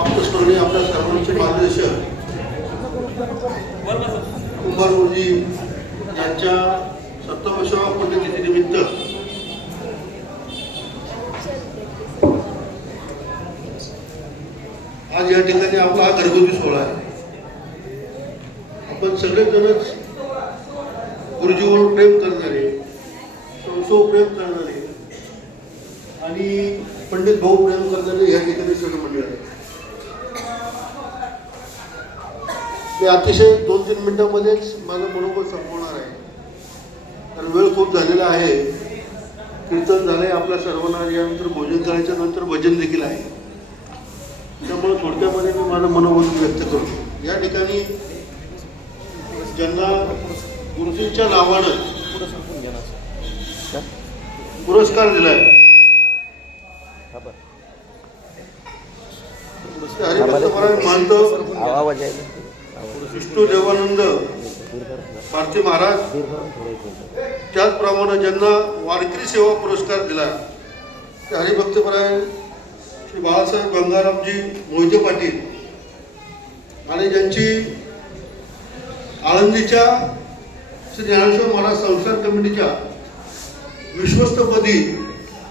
आपल्या आपल्या सर्वांचे मार्गदर्शक. कुंभार गुरुजी यांच्या सत्तावीसाव्या पुण्यतिथीनिमित्त आज या ठिकाणी आपला हा घरगुती सोहळा आहे. आपण सगळेजणच गुरुजीवर प्रेम करणारे संसो प्रेम करणारे आणि पंडित भाऊ प्रेम करणारे या ठिकाणी सगळं मंडळ आहे मी अतिशय दोन तीन मिनिटांमध्येच माझं मनोबल संपवणार आहे. कारण वेळ खूप झालेला आहे. कीर्तन झालंय आपल्या सर्वांना यानंतर भोजन करायच्या नंतर भजन देखील आहे. त्यामुळे थोडक्यामध्ये मी माझं मनोबल व्यक्त करतो. या ठिकाणी ज्यांना गुरुजींच्या नावानं पुरस्कार दिलाय. ते हरिभक्त महाराज आहे. विष्णू देवानंद भारती महाराज त्याचप्रमाणे ज्यांना वारकरी सेवा पुरस्कार दिला ते हरिभक्तपरायण श्री बाळासाहेब गंगारामजी मोहिते पाटील आणि ज्यांची आळंदीच्या श्री ज्ञानेश्वर महाराज संस्कार कमिटीच्या विश्वस्तपदी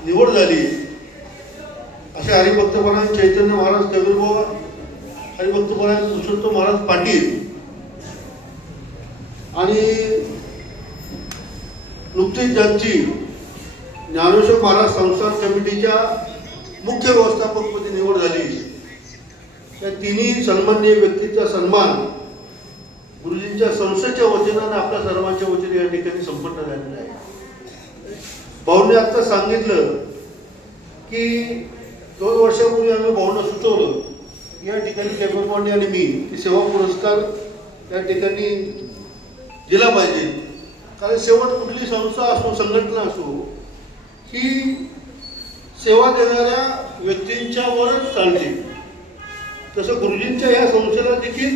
निवड झाली. असे हरिभक्तपरायण चैतन्य महाराज कबीरबाबा हरिभक्तपरायण पुरुषोत्तम महाराज पाटील आणि नुकतीच ज्यांची ज्ञानेश्वर महाराज संस्थान कमिटीच्या मुख्य व्यवस्थापकपदी निवड झाली त्या तिन्ही सन्माननीय व्यक्तीचा सन्मान गुरुजींच्या संस्थेच्या वतीनं आणि आपल्या सर्वांच्या वतीने या ठिकाणी संपन्न झालेला आहे. भाऊने आता सांगितलं की दोन वर्षापूर्वी आम्ही भाऊंना सुचवलं या ठिकाणी केबलवाणी आणि मी सेवा पुरस्कार या ठिकाणी दिला पाहिजे. कारण शेवट कुठली संस्था असो संघटना असो ही सेवा देणाऱ्या व्यक्तींच्या वरच चालते. तसं गुरुजींच्या या संस्थेला देखील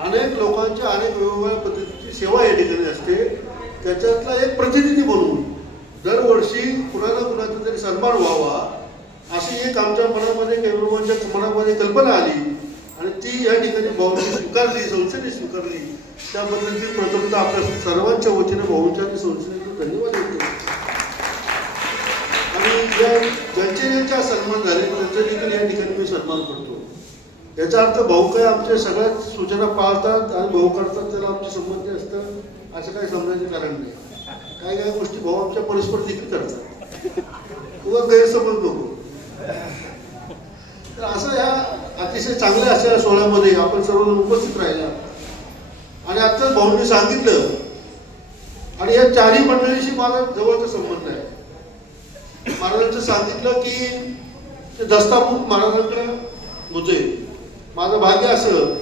अनेक लोकांच्या अनेक वेगवेगळ्या पद्धतीची सेवा या ठिकाणी असते. त्याच्यातला एक प्रतिनिधी म्हणून दरवर्षी कुणाला कुणाचा तरी सन्मान व्हावा अशी एक आमच्या मनामध्ये केंद्रबांच्या मनामध्ये कल्पना आली. ती या ठिकाणी भाऊंनी स्वीकारली संस्थेने स्वीकारली. त्याबद्दल ती प्रथमतः आपल्या सर्वांच्या वतीने भाऊंच्या आणि संस्थेने धन्यवाद देतो. आणि ज्या ज्यांचे ज्यांच्या सन्मान झाले त्यांचा देखील या ठिकाणी मी सन्मान करतो. याचा अर्थ भाऊ काय आमच्या सगळ्याच सूचना पाळतात आणि भाऊ करतात त्याला आमचे संबंध असतं असं काही समजायचं कारण नाही. काही काही गोष्टी भाऊ आमच्या परस्पर देखील करतात. किंवा गैरसमज नको. तर असं अतिशय चांगल्या अशा सोहळ्यामध्ये आपण सर्वजण उपस्थित राहिला आणि आत्ताच भाऊंनी सांगितलं. आणि या चारही मंडळीशी माझा जवळचा संबंध आहे. महाराजांचं सांगितलं की ते दस्तापूर महाराजांकडे होते माझं भाग्य असं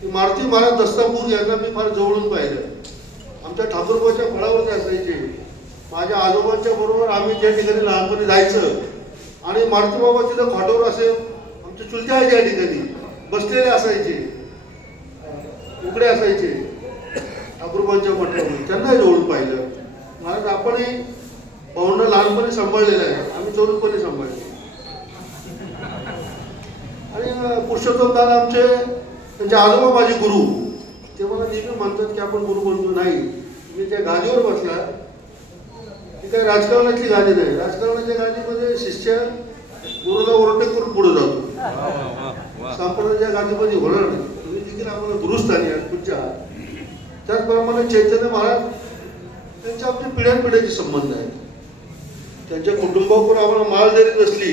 की मारुती महाराज दस्तापूर यांना मी फार जवळून पाहिलं. आमच्या ठाकूरबाच्या फळावरती असायचे माझ्या आजोबांच्या बरोबर आम्ही ज्या ठिकाणी लहानपणी जायचं. आणि मारुतीबाबा तिथं खाटोर असे आमच्या चुलत्या आहेत या ठिकाणी. बसलेले असायचे. उकडे असायचे. अपूर्वांच्या मठामध्ये त्यांनाही जवळून पाहिलं. महाराज आपणही भाऊंना लहानपणी सांभाळलेलं आहे. आम्ही तरुणपणी सांभाळले. आणि पुरुषोत्तम दादा आमचे त्यांचे आजोबा माझे गुरु. ते मला नेहमी म्हणतात की आपण गुरु बनतो नाही. मी त्या गादीवर बसला. ती काही राजकारणातली गादी नाही. राजकारणाच्या गादीमध्ये शिष्य गुरुला ओरटे करून पुढे जातो. संप्रदायाच्या गादीमध्ये होणार नाही. तुम्ही देखील आम्हाला गुरुस्थानी आहात पूज्य आहात. त्याचप्रमाणे चैतन्य महाराज त्यांचे आमचे पिढ्यानपिढ्याचे संबंध आहेत. त्यांच्या कुटुंबावर आम्हाला माळ जरी नसली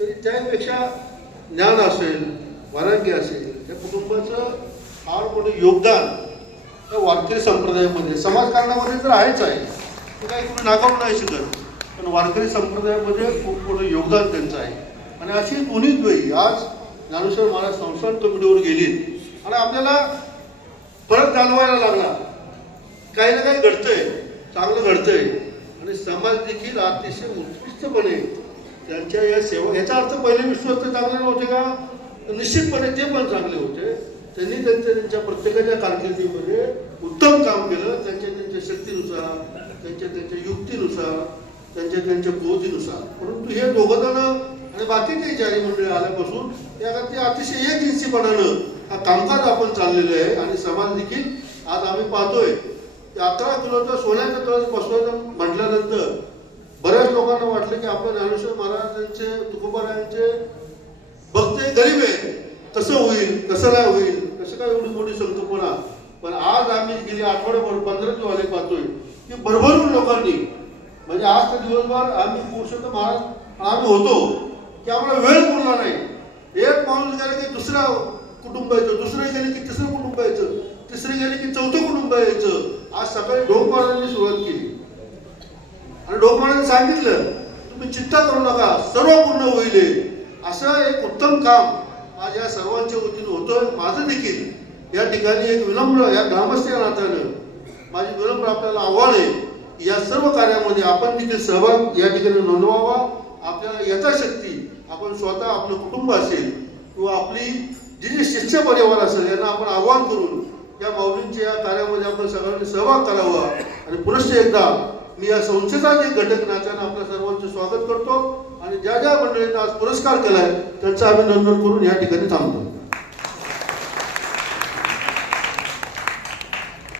तरी त्यापेक्षा ज्ञान असेल वाराग्य असेल त्या कुटुंबाचं फार मोठं योगदान त्या वारकरी संप्रदायामध्ये समाजकारणामध्ये तर आहेच आहे. ते काही कोणी नाकारू नाही शकत. पण वारकरी संप्रदायामध्ये खूप मोठं योगदान त्यांचं आहे. आणि अशी दोन्ही द्वयी आज ज्ञानेश्वर महाराज संस्थान कमिटीवर गेली आणि आपल्याला परत जाणवायला लागला. काही ना काही घडतंय चांगलं घडतंय. आणि समाज देखील अतिशय उत्कृष्टपणे त्यांच्या या सेवा याचा अर्थ पहिले विश्वस्त चांगले नव्हते का? निश्चितपणे ते पण चांगले होते. त्यांनी त्यांच्या त्यांच्या प्रत्येकाच्या कारकिर्दीमध्ये उत्तम काम केलं. त्यांच्या त्यांच्या शक्तीनुसार त्यांच्या त्यांच्या युक्तीनुसार. त्यांच्या त्यांच्या क्रोधीनुसार. परंतु हे दोघं जण आणि बाकीचे जारी मंडळी आल्यापासून त्या ते अतिशय एकजिन्सीपणानं हा कामकाज आपण चाललेलं आहे आणि समाज देखील आज आम्ही पाहतोय. की अकरा किलोचा सोन्याचा तळ बसवायचं म्हटल्यानंतर बऱ्याच लोकांना वाटलं की आपल्या ज्ञानेश्वर महाराजांचे तुकोबारायांचे भक्त गरीब आहे कसं होईल कसं नाही होईल कसं काय एवढी मोठी संकल्पना. पण आज आम्ही गेली आठवड्याभर पंधरा दिवस आले पाहतोय की भरभरून लोकांनी म्हणजे आज तर दिवसभर आम्ही पुरुषोत्तम महाराज आम्ही होतो. की आम्हाला वेळ पुरला नाही. एक माणूस गेला की दुसरा कुटुंब यायचं दुसरं गेले की तिसरं कुटुंब यायचं तिसरं गेले की चौथं कुटुंब यायचं. आज सकाळी ढोक महाराजांनी सुरुवात केली. आणि ढोक महाराजांनी सांगितलं तुम्ही चिंता करू नका सर्व पूर्ण होईल असं एक उत्तम काम आज या सर्वांच्या वतीनं होतोय माझं देखील. या ठिकाणी एक विनम्र या ग्रामस्थ या नात्यानं माझी विनम्र आपल्याला आव्हान आहे. या सर्व कार्यामध्ये आपण देखील सहभाग या ठिकाणी नोंदवावा. आपल्याला यथाशक्ती आपण स्वतः आपलं कुटुंब असेल किंवा आपली जी जी शिष्य परिवार असेल यांना आपण आव्हान करून या माऊलींच्या या कार्यामध्ये आपण सगळ्यांनी सहभाग करावा. आणि पुनश्च एकदा मी या संस्थेचा एक घटक नात्यानं आपल्या सर्वांचे स्वागत करतो. आणि ज्या ज्या मंडळींना आज पुरस्कार केलाय त्यांचं नोंदण करून या ठिकाणी थांबतो.